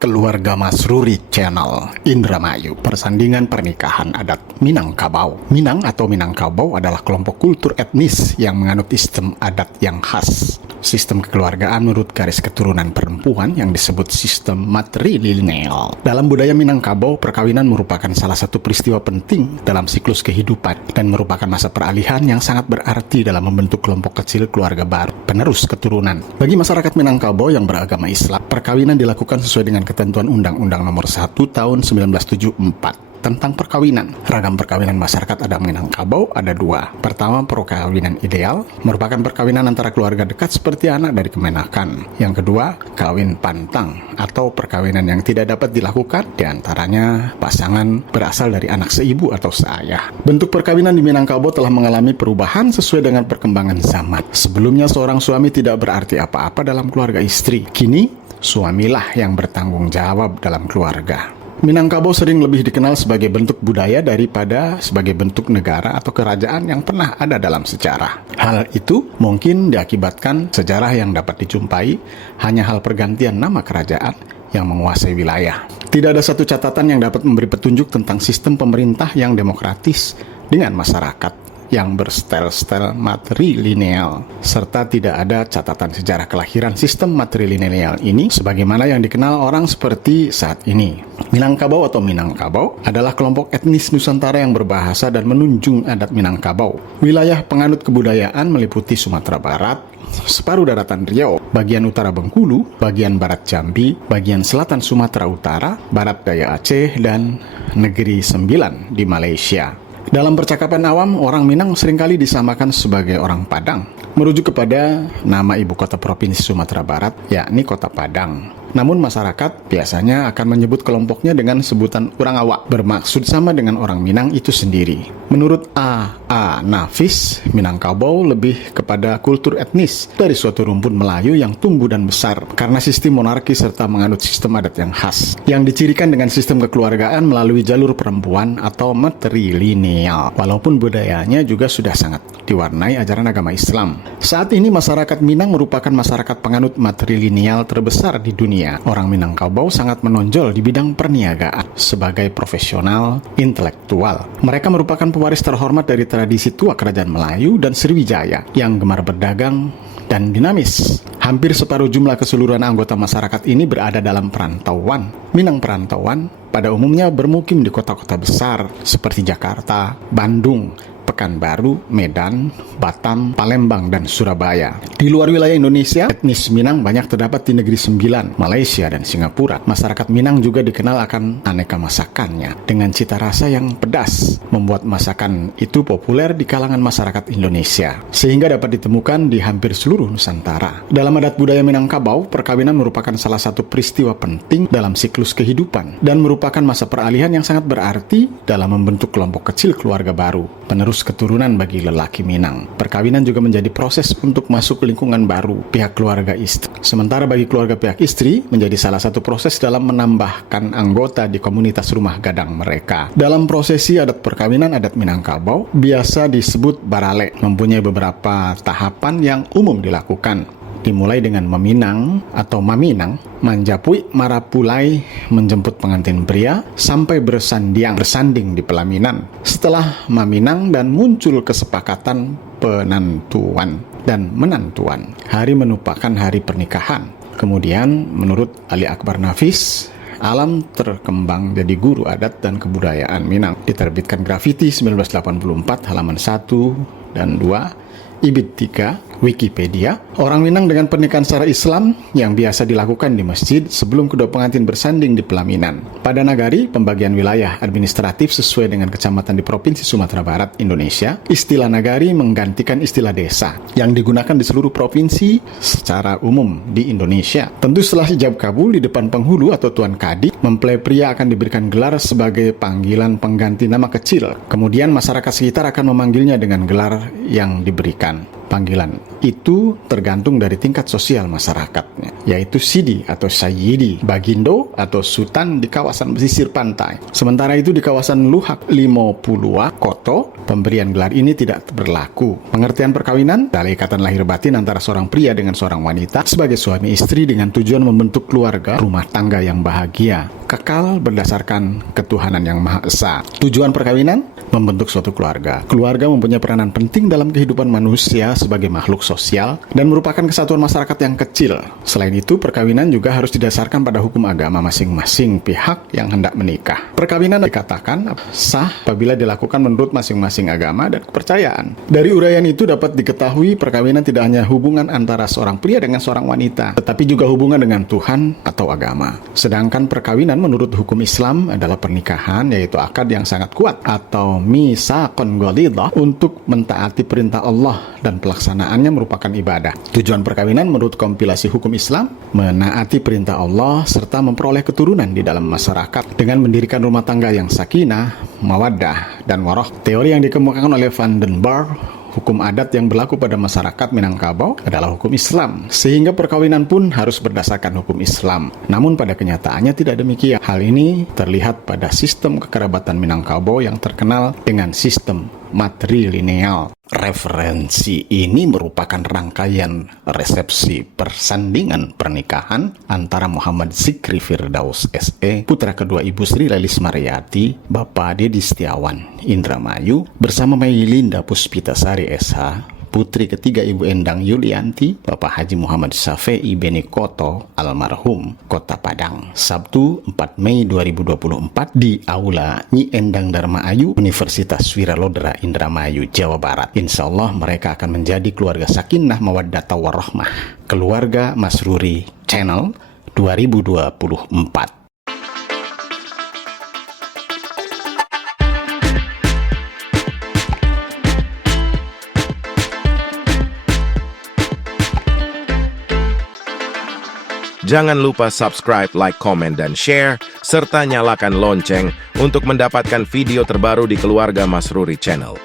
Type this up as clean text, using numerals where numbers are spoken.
Keluarga Masruri Channel Indramayu. Persandingan pernikahan adat Minangkabau. Minang atau Minangkabau adalah kelompok kultur etnis yang menganut sistem adat yang khas. Sistem kekeluargaan menurut garis keturunan perempuan yang disebut sistem matrilineal. Dalam budaya Minangkabau, perkawinan merupakan salah satu peristiwa penting dalam siklus kehidupan dan merupakan masa peralihan yang sangat berarti dalam membentuk kelompok kecil keluarga baru, penerus keturunan. Bagi masyarakat Minangkabau yang beragama Islam, perkawinan dilakukan sesuai dengan ketentuan Undang-Undang Nomor 1 Tahun 1974 tentang perkawinan. Ragam perkawinan masyarakat adat Minangkabau ada dua. Pertama, perkawinan ideal, merupakan perkawinan antara keluarga dekat seperti anak dari kemenakan. Yang kedua, kawin pantang atau perkawinan yang tidak dapat dilakukan, diantaranya pasangan berasal dari anak seibu atau seayah. Bentuk perkawinan di Minangkabau telah mengalami perubahan sesuai dengan perkembangan zaman. Sebelumnya seorang suami tidak berarti apa-apa dalam keluarga istri. Kini, suamilah yang bertanggung jawab dalam keluarga. Minangkabau sering lebih dikenal sebagai bentuk budaya daripada sebagai bentuk negara atau kerajaan yang pernah ada dalam sejarah. Hal itu mungkin diakibatkan sejarah yang dapat dijumpai hanya hal pergantian nama kerajaan yang menguasai wilayah. Tidak ada satu catatan yang dapat memberi petunjuk tentang sistem pemerintah yang demokratis dengan masyarakat yang berstel-stel matrilineal, serta tidak ada catatan sejarah kelahiran sistem matrilineal ini sebagaimana yang dikenal orang seperti saat ini. Minangkabau atau Minangkabau adalah kelompok etnis Nusantara yang berbahasa dan menunjung adat Minangkabau. Wilayah penganut kebudayaan meliputi Sumatera Barat, separuh daratan Riau, bagian utara Bengkulu, bagian barat Jambi, bagian selatan Sumatera Utara, barat daya Aceh, dan Negeri Sembilan di Malaysia. Dalam percakapan awam, orang Minang seringkali disamakan sebagai orang Padang, merujuk kepada nama ibu kota provinsi Sumatera Barat, yakni Kota Padang. Namun masyarakat biasanya akan menyebut kelompoknya dengan sebutan orang awak, bermaksud sama dengan orang Minang itu sendiri. Menurut A. Nafis, Minangkabau lebih kepada kultur etnis dari suatu rumpun Melayu yang tumbuh dan besar karena sistem monarki serta menganut sistem adat yang khas, yang dicirikan dengan sistem kekeluargaan melalui jalur perempuan atau matrilineal, walaupun budayanya juga sudah sangat diwarnai ajaran agama Islam. Saat ini masyarakat Minang merupakan masyarakat penganut matrilineal terbesar di dunia. Orang Minangkabau sangat menonjol di bidang perniagaan sebagai profesional intelektual. Mereka merupakan pewaris terhormat dari tradisi tua kerajaan Melayu dan Sriwijaya yang gemar berdagang dan dinamis. Hampir separuh jumlah keseluruhan anggota masyarakat ini berada dalam perantauan. Minang perantauan pada umumnya bermukim di kota-kota besar seperti Jakarta, Bandung, Pekanbaru, Medan, Batam, Palembang, dan Surabaya. Di luar wilayah Indonesia, etnis Minang banyak terdapat di Negeri Sembilan, Malaysia, dan Singapura. Masyarakat Minang juga dikenal akan aneka masakannya dengan cita rasa yang pedas, membuat masakan itu populer di kalangan masyarakat Indonesia, sehingga dapat ditemukan di hampir seluruh Nusantara. Dalam adat budaya Minangkabau, perkawinan merupakan salah satu peristiwa penting dalam siklus kehidupan dan merupakan masa peralihan yang sangat berarti dalam membentuk kelompok kecil keluarga baru, penerus keturunan bagi lelaki Minang. Perkawinan juga menjadi proses untuk masuk ke lingkungan baru pihak keluarga istri. Sementara bagi keluarga pihak istri menjadi salah satu proses dalam menambahkan anggota di komunitas rumah gadang mereka. Dalam prosesi adat perkawinan adat Minangkabau biasa disebut barale, mempunyai beberapa tahapan yang umum dilakukan. Dimulai dengan meminang atau maminang, manjapui, marapulai, menjemput pengantin pria, sampai bersanding di pelaminan. Setelah maminang dan muncul kesepakatan penantuan dan menantuan, hari merupakan hari pernikahan. Kemudian, menurut Ali Akbar Nafis, alam terkembang jadi guru adat dan kebudayaan Minang. Diterbitkan Grafiti 1984 halaman 1 dan 2. Ibid 3, Wikipedia. Orang Minang dengan pernikahan secara Islam yang biasa dilakukan di masjid sebelum kedua pengantin bersanding di pelaminan. Pada nagari, pembagian wilayah administratif sesuai dengan kecamatan di Provinsi Sumatera Barat, Indonesia, istilah nagari menggantikan istilah desa yang digunakan di seluruh provinsi secara umum di Indonesia. Tentu setelah ijab kabul di depan penghulu atau tuan kadi, mempelai pria akan diberikan gelar sebagai panggilan pengganti nama kecil. Kemudian masyarakat sekitar akan memanggilnya dengan gelar yang diberikan. panggilan itu tergantung dari tingkat sosial masyarakatnya, yaitu Sidi atau Sayyidi, Bagindo atau Sultan di kawasan pesisir pantai. Sementara itu di kawasan Luhak Limo Pulua, Koto, pemberian gelar ini tidak berlaku. Pengertian perkawinan adalah ikatan lahir batin antara seorang pria dengan seorang wanita sebagai suami istri dengan tujuan membentuk keluarga rumah tangga yang bahagia, kekal berdasarkan ketuhanan yang Maha Esa. Tujuan perkawinan membentuk suatu keluarga. Keluarga mempunyai peranan penting dalam kehidupan manusia sebagai makhluk sosial dan merupakan kesatuan masyarakat yang kecil. Selain itu, perkawinan juga harus didasarkan pada hukum agama masing-masing pihak yang hendak menikah. Perkawinan dikatakan sah apabila dilakukan menurut masing-masing agama dan kepercayaan. Dari uraian itu dapat diketahui perkawinan tidak hanya hubungan antara seorang pria dengan seorang wanita, tetapi juga hubungan dengan Tuhan atau agama. Sedangkan perkawinan menurut hukum Islam adalah pernikahan, yaitu akad yang sangat kuat atau misaqon ghalidhah untuk mentaati perintah Allah dan pelaksanaannya merupakan ibadah. Tujuan perkawinan menurut kompilasi hukum Islam menaati perintah Allah serta memperoleh keturunan di dalam masyarakat dengan mendirikan rumah tangga yang sakinah, mawaddah, dan waroh. Teori yang dikemukakan oleh Van den Bar, hukum adat yang berlaku pada masyarakat Minangkabau adalah hukum Islam, sehingga perkawinan pun harus berdasarkan hukum Islam. Namun pada kenyataannya tidak demikian. Hal ini terlihat pada sistem kekerabatan Minangkabau yang terkenal dengan sistem matrilineal. Referensi ini merupakan rangkaian resepsi persandingan pernikahan antara Muhammad Zikri Firdaus SE, putra kedua Ibu Sri Lelis Mariati, Bapak Dedi Setiawan Indramayu, bersama Mailinda Puspitasari SH, putri ketiga Ibu Endang Yulianti, Bapak Haji Muhammad Safei Benikoto almarhum, Kota Padang, Sabtu 4 Mei 2024 di Aula Nyi Endang Dharma Ayu, Universitas Wiralodra Indramayu, Jawa Barat. Insya Allah mereka akan menjadi keluarga sakinah mawaddata warahmah. Keluarga Masruri Channel 2024. Jangan lupa subscribe, like, komen, dan share, serta nyalakan lonceng untuk mendapatkan video terbaru di Keluarga Masruri Channel.